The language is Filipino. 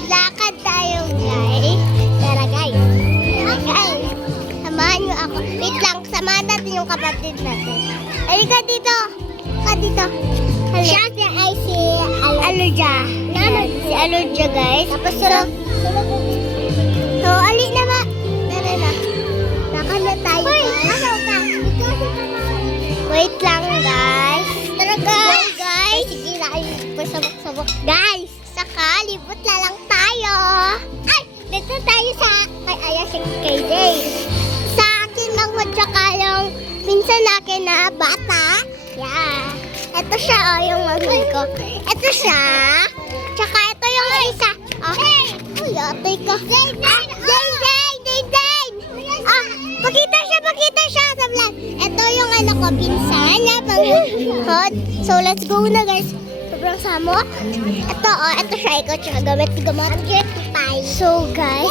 Maglakad tayo, guys. Tara, guys. Tara, guys. Samahan niyo ako. Wait lang, samahan natin yung kapatid natin. Halika dito. Halika dito. Siya ay si Aluja. Si Aluja, guys. Tapos so, ali na ba? Tara na. Lakad na tayo, guys. Wait lang, guys. Tara, guys. Sige, layo. Pasabok-sabok. Guys, saka libot na lang tayo. Ay, dito tayo sa kay Day. Sa akin lang at saka yung minsan akin na bata. Yeah. Ito siya, oh, yung mami ko. Ito siya. Tsaka ito yung isa. Oh. Uy, atay ka. Day. Ah, pakita siya sa vlog. Ito yung ano ko, pinsan na panghod. So, let's go na, guys. Sobrang samo. Ito siya, ikaw, tsaka gamit. So, guys.